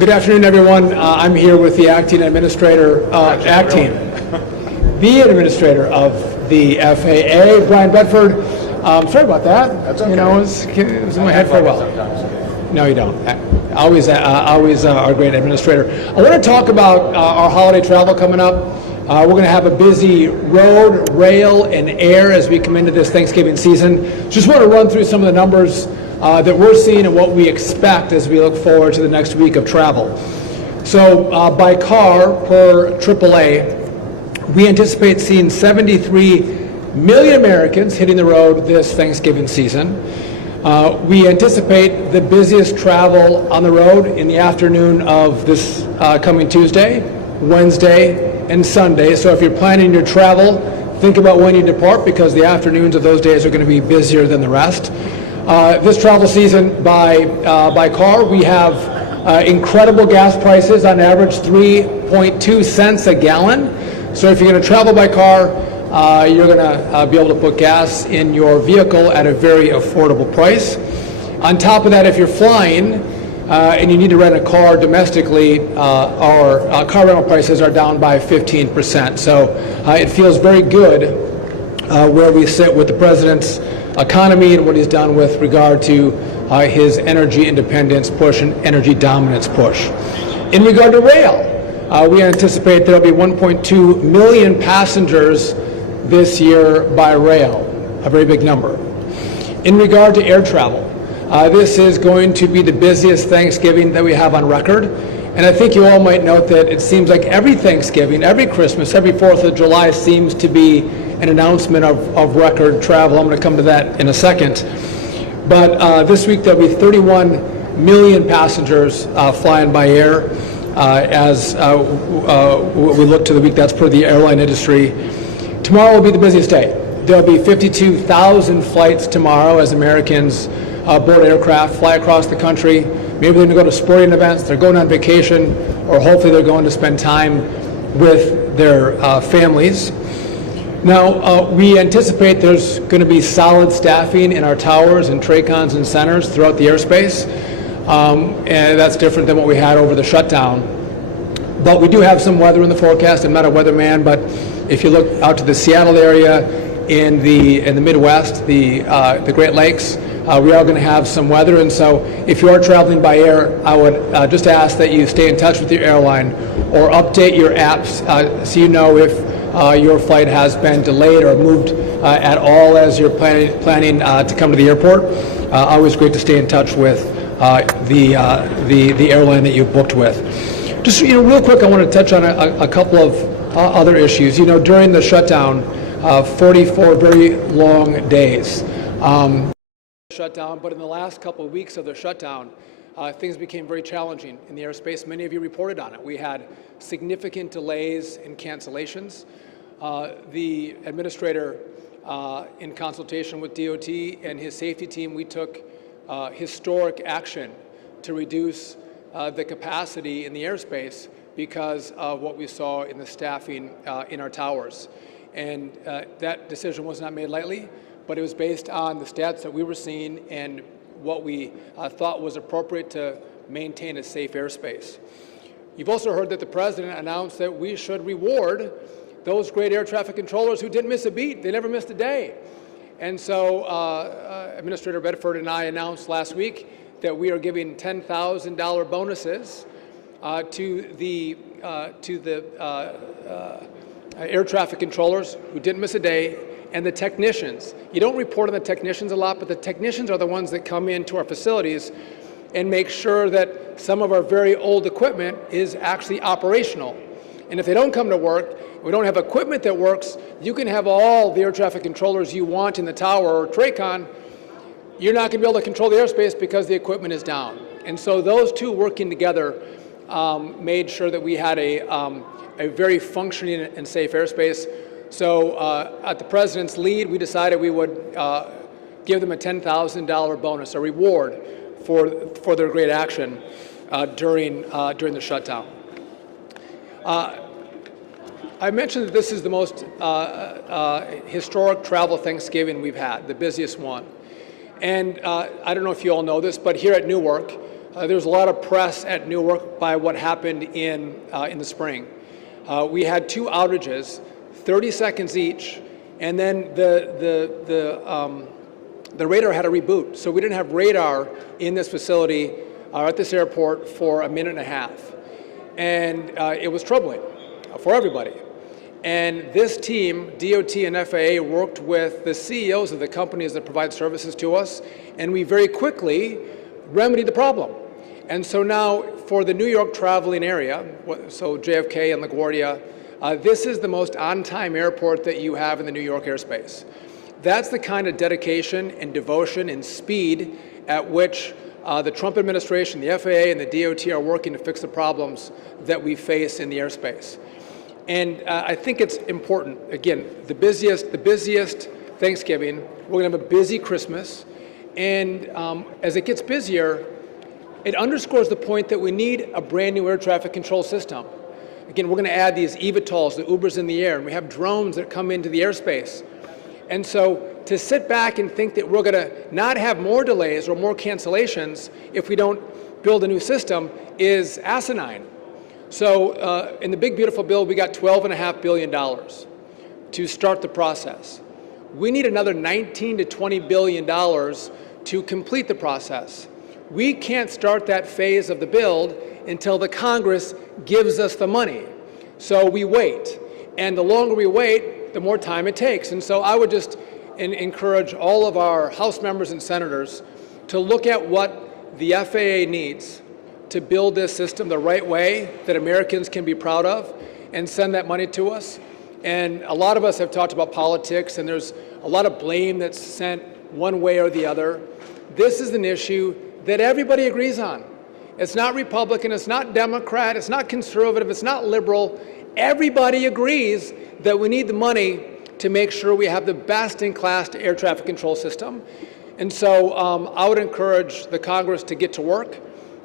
Good afternoon, everyone. I'm here with the acting administrator, the administrator of the FAA, Brian Bedford. Sorry about that. That's okay. You know, it was in my head for a while. No, you don't. Always our great administrator. I want to talk about our holiday travel coming up. We're going to have a busy road, rail, and air as we come into this Thanksgiving season. Just want to run through some of the numbers that we're seeing and what we expect as we look forward to the next week of travel. So by car per AAA, we anticipate seeing 73 million Americans hitting the road this Thanksgiving season. We anticipate the busiest travel on the road in the afternoon of this coming Tuesday, Wednesday, and Sunday. So if you're planning your travel, think about when you depart, because the afternoons of those days are going to be busier than the rest. This travel season by car, we have incredible gas prices, on average 3.2 cents a gallon. So if you're going to travel by car, you're going to be able to put gas in your vehicle at a very affordable price. On top of that, if you're flying and you need to rent a car domestically, our car rental prices are down by 15%. So it feels very good where we sit with the president's economy and what he's done with regard to his energy independence push and energy dominance push. In regard to rail, we anticipate there will be 1.2 million passengers this year by rail, a very big number. In regard to air travel, this is going to be the busiest Thanksgiving that we have on record. And I think you all might note that it seems like every Thanksgiving, every Christmas, every 4th of July seems to be an announcement of record travel. I'm going to come to that in a second. But this week there'll be 31 million passengers flying by air as we look to the week. That's per the airline industry. Tomorrow will be the busiest day. There'll be 52,000 flights tomorrow as Americans board aircraft, fly across the country. Maybe they're going to go to sporting events, they're going on vacation, or hopefully they're going to spend time with their families. Now, we anticipate there's going to be solid staffing in our towers and TRACONs and centers throughout the airspace, and that's different than what we had over the shutdown. But we do have some weather in the forecast. I'm not a weatherman, but if you look out to the Seattle area, in the Midwest, the Great Lakes, we are going to have some weather. And so if you are traveling by air, I would just ask that you stay in touch with your airline or update your apps so you know if your flight has been delayed or moved at all as you're planning to come to the airport. Always great to stay in touch with the airline that you've booked with. Just real quick, I want to touch on a couple of other issues. During the shutdown, 44 very long days. Shutdown, but in the last couple of weeks of the shutdown, things became very challenging in the airspace. Many of you reported on it. We had significant delays and cancellations. The administrator, in consultation with DOT and his safety team, we took historic action to reduce the capacity in the airspace because of what we saw in the staffing in our towers. And that decision was not made lightly, but it was based on the stats that we were seeing and what we thought was appropriate to maintain a safe airspace. You've also heard that the president announced that we should reward those great air traffic controllers who didn't miss a beat. They never missed a day. And so Administrator Bedford and I announced last week that we are giving $10,000 bonuses to the air traffic controllers who didn't miss a day, and the technicians. You don't report on the technicians a lot, but the technicians are the ones that come into our facilities and make sure that some of our very old equipment is actually operational. And if they don't come to work, we don't have equipment that works, you can have all the air traffic controllers you want in the tower or TRACON, you're not going to be able to control the airspace because the equipment is down. And so those two working together made sure that we had a very functioning and safe airspace. So at the president's lead, we decided we would give them a $10,000 bonus, a reward for their great action during the shutdown. I mentioned that this is the most historic travel Thanksgiving we've had, the busiest one. And I don't know if you all know this, but here at Newark, There was a lot of press at Newark by what happened in the spring. We had 2 outages, 30 seconds each, and then the radar had a reboot. So we didn't have radar in this facility at this airport for a minute and a half. And it was troubling for everybody. And this team, DOT and FAA, worked with the CEOs of the companies that provide services to us, and we very quickly remedied the problem. And so now for the New York traveling area, so JFK and LaGuardia, this is the most on-time airport that you have in the New York airspace. That's the kind of dedication and devotion and speed at which the Trump administration, the FAA, and the DOT are working to fix the problems that we face in the airspace. And I think it's important, again, the busiest Thanksgiving, we're going to have a busy Christmas, and as it gets busier, it underscores the point that we need a brand new air traffic control system. Again, we're going to add these eVTOLs, the Ubers in the air, and we have drones that come into the airspace. And so to sit back and think that we're going to not have more delays or more cancellations if we don't build a new system is asinine. So in the big beautiful bill, we got $12.5 billion to start the process. We need another $19 to $20 billion to complete the process. We can't start that phase of the build until the Congress gives us the money. So we wait. And the longer we wait, the more time it takes. And so I would just encourage all of our House members and senators to look at what the FAA needs to build this system the right way that Americans can be proud of and send that money to us. And a lot of us have talked about politics, and there's a lot of blame that's sent one way or the other. This is an issue that everybody agrees on. It's not Republican, it's not Democrat, it's not conservative, it's not liberal. Everybody agrees that we need the money to make sure we have the best-in-class air traffic control system. And so I would encourage the Congress to get to work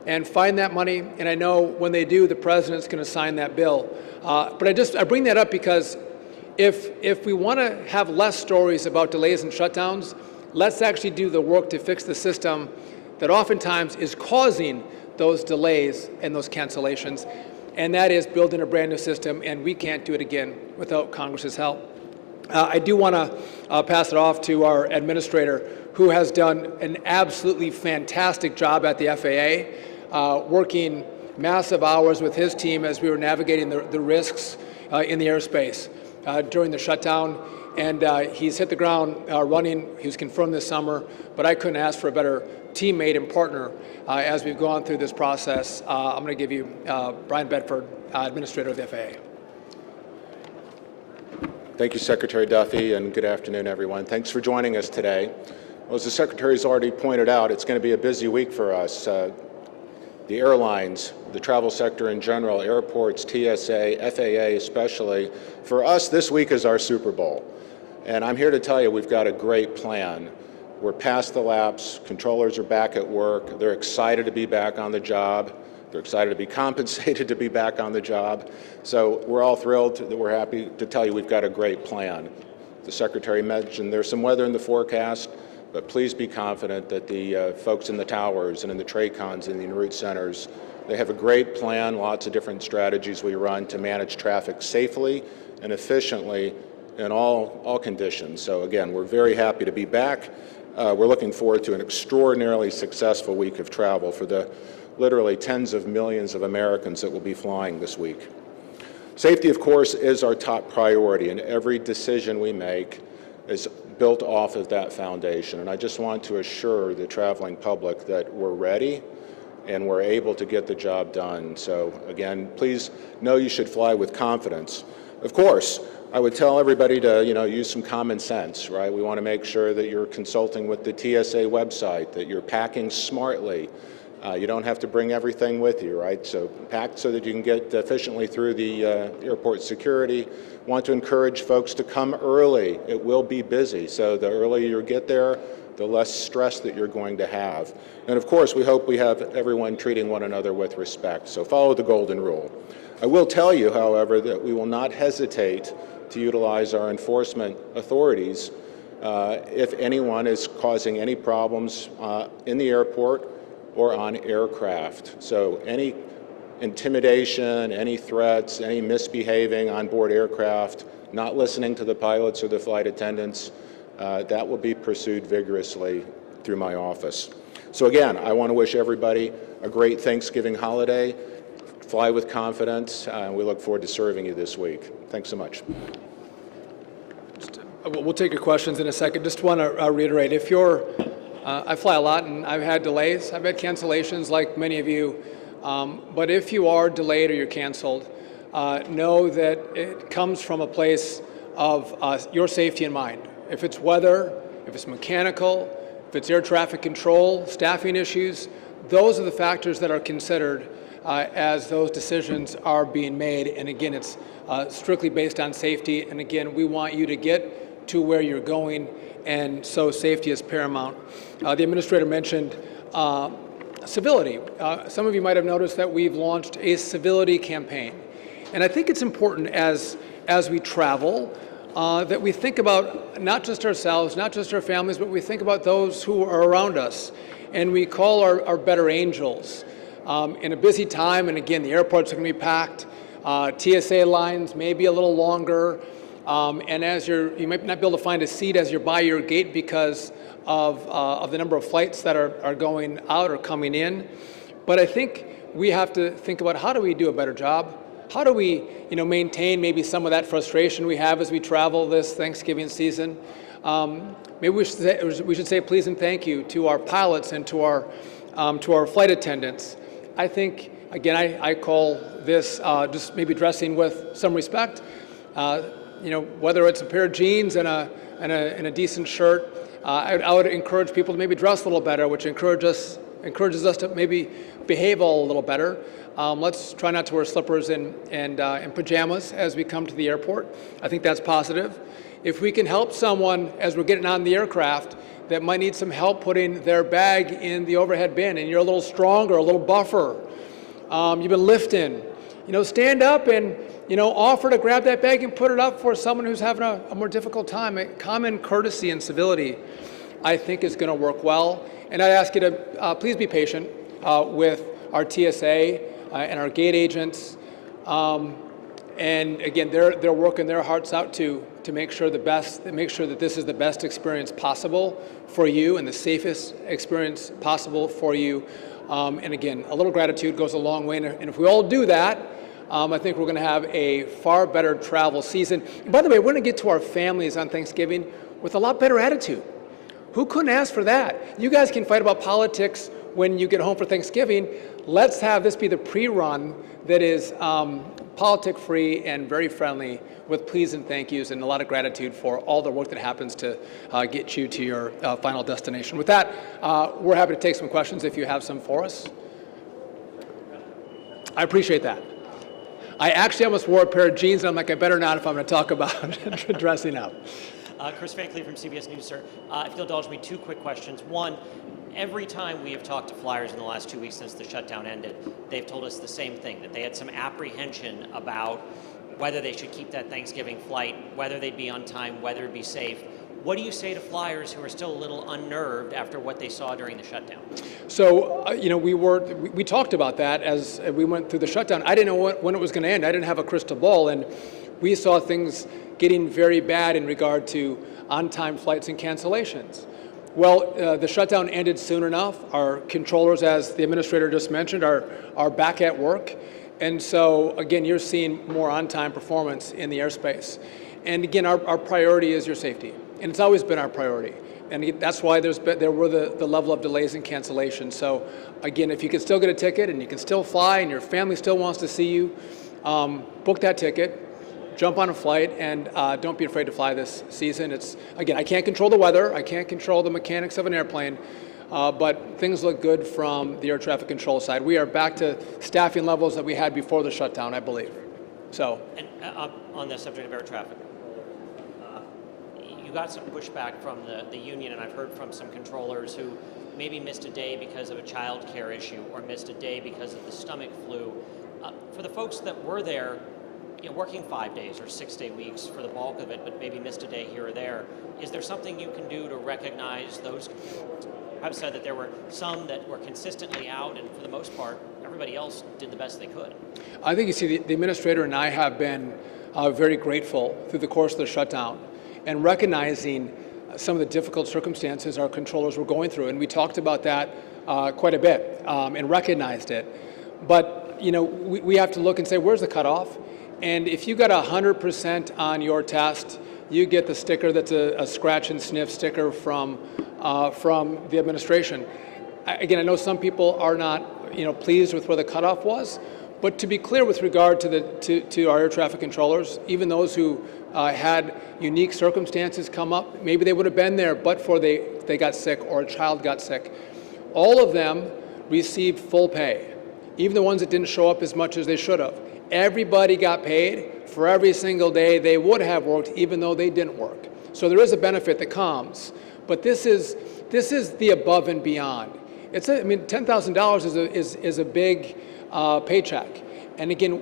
and find that money, and I know when they do, the President's going to sign that bill. But I bring that up because if we want to have less stories about delays and shutdowns, let's actually do the work to fix the system that oftentimes is causing those delays and those cancellations, and that is building a brand new system, and we can't do it again without Congress's help. I do want to pass it off to our administrator, who has done an absolutely fantastic job at the FAA, working massive hours with his team as we were navigating the risks in the airspace during the shutdown. And he's hit the ground running. He was confirmed this summer, but I couldn't ask for a better teammate and partner as we've gone through this process. I'm going to give you Brian Bedford, Administrator of the FAA. Thank you, Secretary Duffy, and good afternoon, everyone. Thanks for joining us today. Well, as the Secretary's already pointed out, it's going to be a busy week for us. The airlines, the travel sector in general, airports, TSA, FAA especially. For us, this week is our Super Bowl. And I'm here to tell you we've got a great plan. We're past the lapse. Controllers are back at work. They're excited to be back on the job. They're excited to be compensated to be back on the job. So we're all thrilled that we're happy to tell you we've got a great plan. The Secretary mentioned there's some weather in the forecast, but please be confident that the folks in the towers and in the TRACONs and the en route centers, they have a great plan, lots of different strategies we run to manage traffic safely and efficiently in all conditions. So again, we're very happy to be back. We're looking forward to an extraordinarily successful week of travel for the literally tens of millions of Americans that will be flying this week. Safety, of course, is our top priority, and every decision we make is built off of that foundation. And I just want to assure the traveling public that we're ready and we're able to get the job done. So again, please know you should fly with confidence. Of course, I would tell everybody to use some common sense, right? We want to make sure that you're consulting with the TSA website, that you're packing smartly. You don't have to bring everything with you, right? So pack so that you can get efficiently through the airport security. Want to encourage folks to come early. It will be busy, so the earlier you get there, the less stress that you're going to have. And of course, we hope we have everyone treating one another with respect, so follow the golden rule. I will tell you, however, that we will not hesitate to utilize our enforcement authorities if anyone is causing any problems in the airport or on aircraft. So any intimidation, any threats, any misbehaving on board aircraft, not listening to the pilots or the flight attendants, that will be pursued vigorously through my office. So again, I want to wish everybody a great Thanksgiving holiday. Fly with confidence, and we look forward to serving you this week. Thanks so much. We'll take your questions in a second. Just want to reiterate, if you're, I fly a lot and I've had delays, I've had cancellations like many of you, but if you are delayed or you're canceled, know that it comes from a place of your safety in mind. If it's weather, if it's mechanical, if it's air traffic control, staffing issues, those are the factors that are considered as those decisions are being made. And again, it's strictly based on safety. And again, we want you to get to where you're going, and so safety is paramount. The administrator mentioned civility. Some of you might have noticed that we've launched a civility campaign. And I think it's important as we travel that we think about not just ourselves, not just our families, but we think about those who are around us. And we call our better angels. In a busy time, and again, the airports are going to be packed, TSA lines may be a little longer, and as you might not be able to find a seat as you're by your gate because of the number of flights that are going out or coming in. But I think we have to think about, how do we do a better job? How do we maintain maybe some of that frustration we have as we travel this Thanksgiving season? Maybe we should say please and thank you to our pilots and to our flight attendants. I think, again, I call this just maybe dressing with some respect. Whether it's a pair of jeans and a decent shirt, I would encourage people to maybe dress a little better, which encourages us to maybe behave a little better. Let's try not to wear slippers and pajamas as we come to the airport. I think that's positive. If we can help someone as we're getting on the aircraft that might need some help putting their bag in the overhead bin, and you're a little stronger, a little buffer, you've been lifting, stand up and offer to grab that bag and put it up for someone who's having a more difficult time. Common courtesy and civility, I think, is going to work well. And I'd ask you to please be patient with our TSA and our gate agents. And again, they're working their hearts out to make sure that this is the best experience possible for you and the safest experience possible for you. And again, a little gratitude goes a long way. And if we all do that, I think we're going to have a far better travel season. And by the way, we're going to get to our families on Thanksgiving with a lot better attitude. Who couldn't ask for that? You guys can fight about politics when you get home for Thanksgiving. Let's have this be the pre-run that is politic-free and very friendly, with please and thank yous and a lot of gratitude for all the work that happens to get you to your final destination. With that, we're happy to take some questions if you have some for us. I appreciate that. I actually almost wore a pair of jeans, and I'm like, I better not if I'm going to talk about dressing up. Chris Van Cleve from CBS News, sir. If you'll indulge me, two quick questions. One, every time we have talked to flyers in the last 2 weeks since the shutdown ended, they've told us the same thing, that they had some apprehension about whether they should keep that Thanksgiving flight, whether they'd be on time, whether it'd be safe. What do you say to flyers who are still a little unnerved after what they saw during the shutdown? So, we talked about that as we went through the shutdown. I didn't know when it was going to end. I didn't have a crystal ball, and we saw things getting very bad in regard to on-time flights and cancellations. Well, the shutdown ended soon enough. Our controllers, as the administrator just mentioned, are back at work. And so, again, you're seeing more on-time performance in the airspace. And again, our priority is your safety. And it's always been our priority. And that's why there were the level of delays and cancellations. So, again, if you can still get a ticket and you can still fly and your family still wants to see you, book that ticket, jump on a flight, and don't be afraid to fly this season. Again, I can't control the weather. I can't control the mechanics of an airplane. But things look good from the air traffic control side. We are back to staffing levels that we had before the shutdown, I believe. So, and on the subject of air traffic, you got some pushback from the union, and I've heard from some controllers who maybe missed a day because of a child care issue or missed a day because of the stomach flu. For the folks that were there, working 5 days or 6 day weeks for the bulk of it, but maybe missed a day here or there, is there something you can do to recognize those have said that there were some that were consistently out, and for the most part, everybody else did the best they could. I think you see the administrator and I have been very grateful through the course of the shutdown and recognizing some of the difficult circumstances our controllers were going through. And we talked about that quite a bit and recognized it. But we have to look and say, where's the cutoff? And if you got 100% on your test, you get the sticker that's a scratch and sniff sticker from the administration. Again, I know some people are not pleased with where the cutoff was, but to be clear with regard to our air traffic controllers, even those who had unique circumstances come up, maybe they would have been there but for they got sick or a child got sick, all of them received full pay, even the ones that didn't show up as much as they should have. Everybody got paid for every single day they would have worked, even though they didn't work. So there is a benefit that comes, but this is the above and beyond. $10,000 is a big paycheck, and again,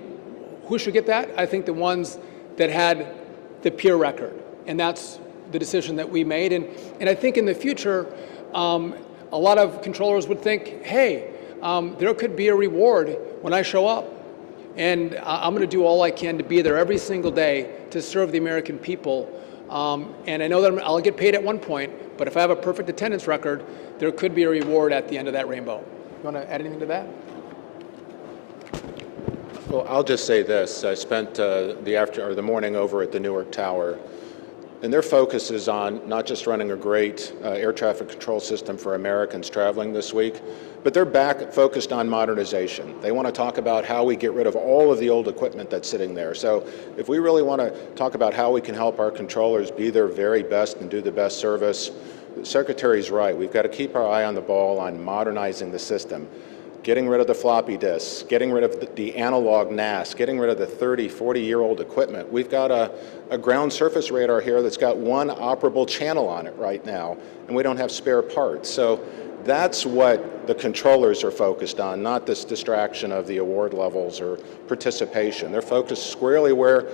who should get that? I think the ones that had the peer record, and that's the decision that we made. And I think in the future, a lot of controllers would think, hey, there could be a reward when I show up. And I'm going to do all I can to be there every single day to serve the American people. And I know that I'll get paid at one point, but if I have a perfect attendance record, there could be a reward at the end of that rainbow. You want to add anything to that? Well, I'll just say this. I spent the morning over at the Newark Tower, and their focus is on not just running a great air traffic control system for Americans traveling this week, but they're back focused on modernization. They want to talk about how we get rid of all of the old equipment that's sitting there. So if we really want to talk about how we can help our controllers be their very best and do the best service, the Secretary's right. We've got to keep our eye on the ball on modernizing the system, getting rid of the floppy disks, getting rid of the analog NAS, getting rid of the 30, 40-year-old equipment. We've got a ground surface radar here that's got one operable channel on it right now, and we don't have spare parts. So that's what the controllers are focused on, not this distraction of the award levels or participation. They're focused squarely where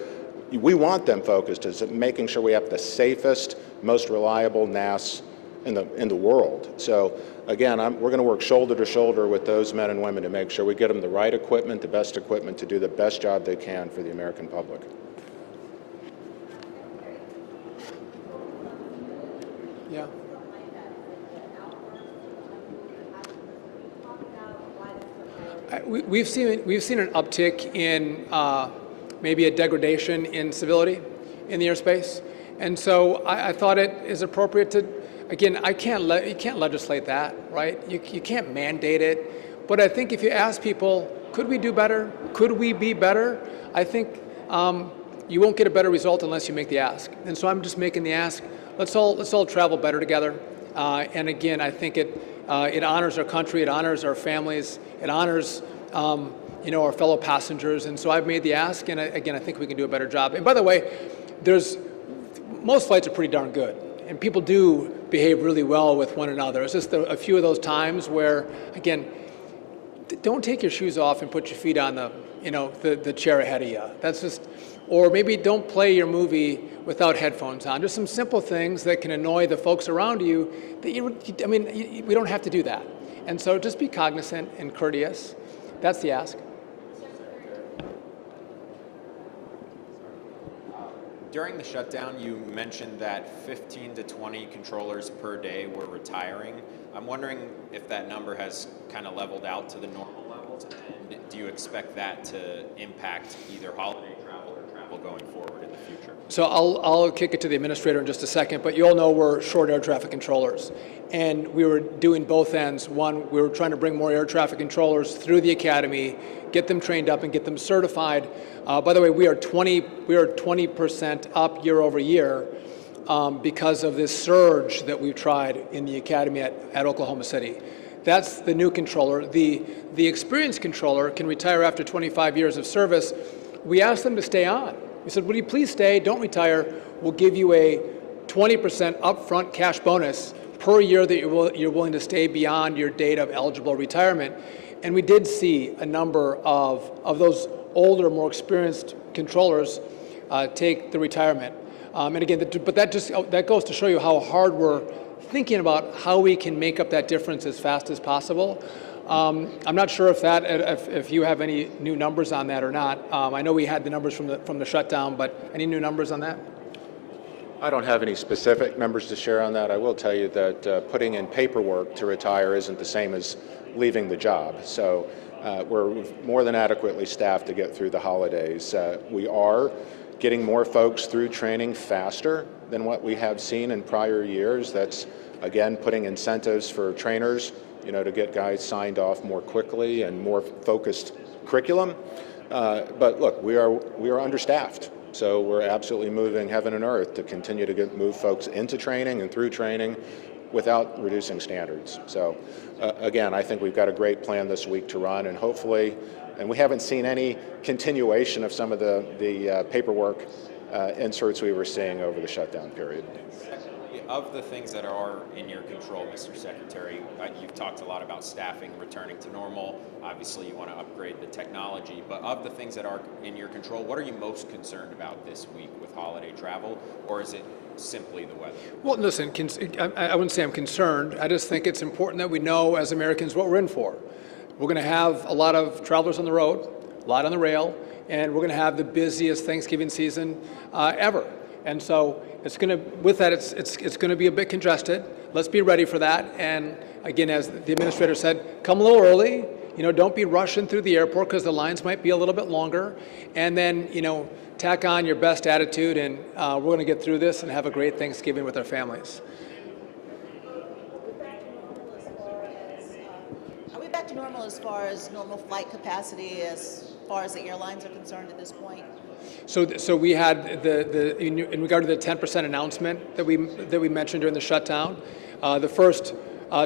we want them focused, is making sure we have the safest, most reliable NAS in the world. So again, we're going to work shoulder to shoulder with those men and women to make sure we get them the right equipment, the best equipment to do the best job they can for the American public. Yeah. We've seen an uptick in maybe a degradation in civility in the airspace, and so I thought it is appropriate to. Again, you can't legislate that, right? You can't mandate it, but I think if you ask people, could we do better? Could we be better? I think you won't get a better result unless you make the ask. And so I'm just making the ask. Let's all travel better together. And again, I think it honors our country, it honors our families, it honors our fellow passengers. And so I've made the ask, and again, I think we can do a better job. And by the way, most flights are pretty darn good, and people do behave really well with one another. It's just a few of those times where, again, don't take your shoes off and put your feet on the chair ahead of you. That's just, or maybe don't play your movie without headphones on. Just some simple things that can annoy the folks around you. We don't have to do that. And so just be cognizant and courteous. That's the ask. During the shutdown, you mentioned that 15 to 20 controllers per day were retiring. I'm wondering if that number has kind of leveled out to the normal levels, and do you expect that to impact either holiday travel or travel going forward in the future? So I'll kick it to the administrator in just a second, but you all know we're short air traffic controllers, and we were doing both ends. One, we were trying to bring more air traffic controllers through the academy, get them trained up and get them certified. By the way, we are 20% up year over year because of this surge that we've tried in the academy at Oklahoma City. That's the new controller. The experienced controller can retire after 25 years of service. We asked them to stay on. We said, would you please stay, don't retire. We'll give you a 20% upfront cash bonus per year that you're willing to stay beyond your date of eligible retirement. And we did see a number of those older, more experienced controllers take the retirement. And again, but that goes to show you how hard we're thinking about how we can make up that difference as fast as possible. I'm not sure if you have any new numbers on that or not. I know we had the numbers from the shutdown, but any new numbers on that? I don't have any specific numbers to share on that. I will tell you that putting in paperwork to retire isn't the same as leaving the job. So we're more than adequately staffed to get through the holidays. We are getting more folks through training faster than what we have seen in prior years. That's, again, putting incentives for trainers, to get guys signed off more quickly and more focused curriculum. But look, we are understaffed. So we're absolutely moving heaven and earth to continue to move folks into training and through training without reducing standards. So again, I think we've got a great plan this week to run, and hopefully, and we haven't seen any continuation of some of the paperwork inserts we were seeing over the shutdown period. Of the things that are in your control, Mr. Secretary, you've talked a lot about staffing returning to normal. Obviously, you want to upgrade the technology, but of the things that are in your control, what are you most concerned about this week with holiday travel, or is it simply the weather? Well, listen, I wouldn't say I'm concerned. I just think it's important that we know as Americans what we're in for. We're going to have a lot of travelers on the road, a lot on the rail, and we're going to have the busiest Thanksgiving season ever. And so it's going to, with that, it's going to be a bit congested. Let's be ready for that. And again, as the administrator said, come a little early. Don't be rushing through the airport because the lines might be a little bit longer. And then, tack on your best attitude, and we're going to get through this and have a great Thanksgiving with our families. Are we back to normal as far as normal flight capacity as far as the airlines are concerned at this point? So we had in regard to the 10% announcement that we mentioned during the shutdown. The first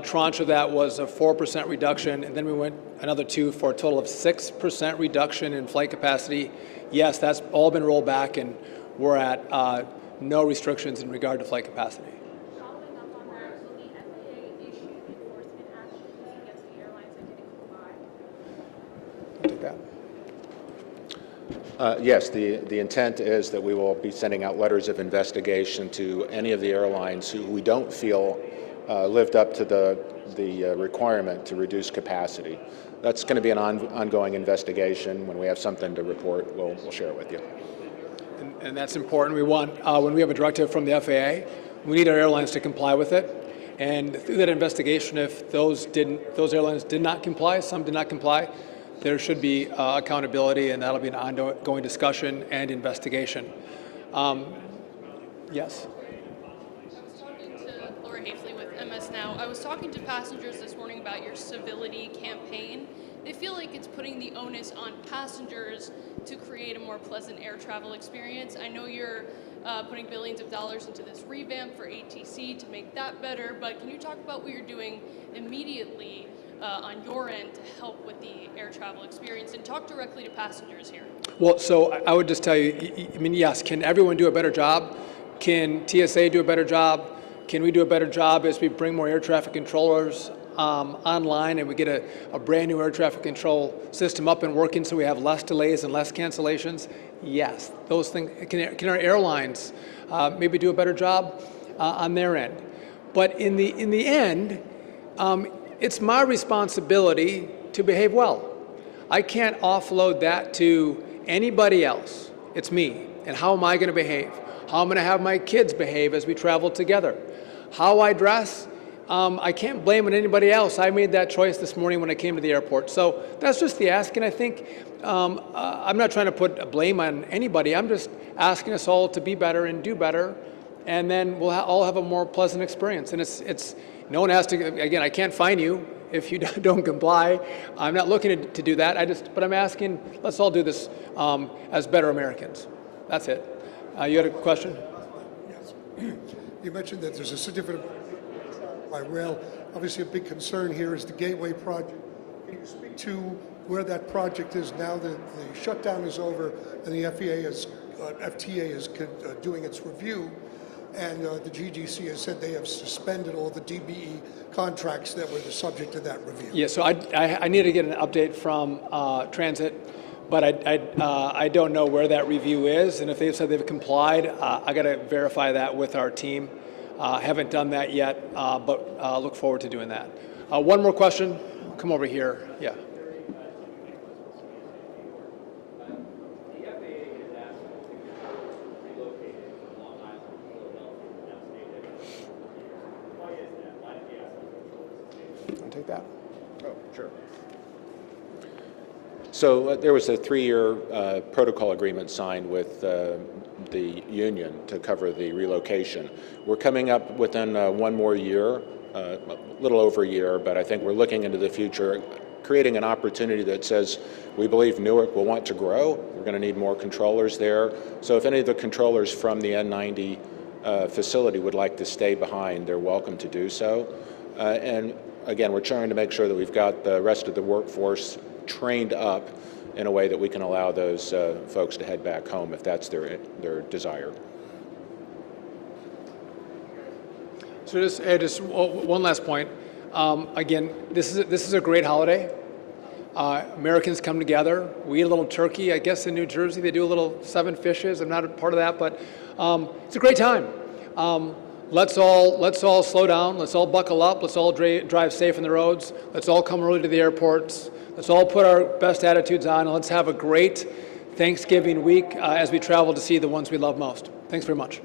tranche of that was a 4% reduction, and then we went another 2 for a total of 6% reduction in flight capacity. Yes, that's all been rolled back, and we're at no restrictions in regard to flight capacity. Following up on that, will the FAA issue enforcement actions against the airlines that didn't comply? I'll take that. Yes, the intent is that we will be sending out letters of investigation to any of the airlines who we don't feel lived up to the requirement to reduce capacity. That's going to be an ongoing investigation. When we have something to report, we'll share it with you. And that's important. We want, when we have a directive from the FAA, we need our airlines to comply with it. And through that investigation, if those airlines did not comply, some did not comply, there should be accountability, and that'll be an ongoing discussion and investigation. Yes? I was talking to passengers this morning about your civility campaign. They feel like it's putting the onus on passengers to create a more pleasant air travel experience. I know you're putting billions of dollars into this revamp for ATC to make that better, but can you talk about what you're doing immediately on your end to help with the air travel experience, and talk directly to passengers here? Well, so I would just tell you, yes, can everyone do a better job? Can TSA do a better job? Can we do a better job as we bring more air traffic controllers online and we get a brand new air traffic control system up and working so we have less delays and less cancellations? Yes. Those things, can our airlines maybe do a better job on their end? But in the end, it's my responsibility to behave well. I can't offload that to anybody else. It's me. And how am I going to behave? How I'm going to have my kids behave as we travel together. How I dress, I can't blame on anybody else. I made that choice this morning when I came to the airport. So that's just the ask, and I think I'm not trying to put a blame on anybody. I'm just asking us all to be better and do better, and then we'll all have a more pleasant experience. And it's no one has to, again, I can't fine you if you don't comply. I'm not looking to do that. But I'm asking, let's all do this as better Americans. That's it. You had a question? Yes. You mentioned that there's a significant by rail. Obviously, a big concern here is the Gateway project. Can you speak to where that project is now that the shutdown is over and the FTA is doing its review, and the GDC has said they have suspended all the DBE contracts that were the subject of that review? Yeah, so I need to get an update from Transit, but I don't know where that review is, and if they've said they've complied, I got to verify that with our team. Haven't done that yet, but look forward to doing that. One more question. Come over here. Yeah. Take that. Oh, sure. So there was a 3-year protocol agreement signed with the union to cover the relocation. We're coming up within 1 more year, a little over a year, but I think we're looking into the future, creating an opportunity that says we believe Newark will want to grow. We're going to need more controllers there. So if any of the controllers from the N90 facility would like to stay behind, they're welcome to do so. And again, we're trying to make sure that we've got the rest of the workforce trained up in a way that we can allow those folks to head back home if that's their desire. So just one last point. Again, this is a great holiday. Americans come together. We eat a little turkey. I guess in New Jersey they do a little 7 fishes. I'm not a part of that, but it's a great time. Let's all slow down. Let's all buckle up. Let's all drive safe on the roads. Let's all come early to the airports. Let's all put our best attitudes on, and let's have a great Thanksgiving week as we travel to see the ones we love most. Thanks very much.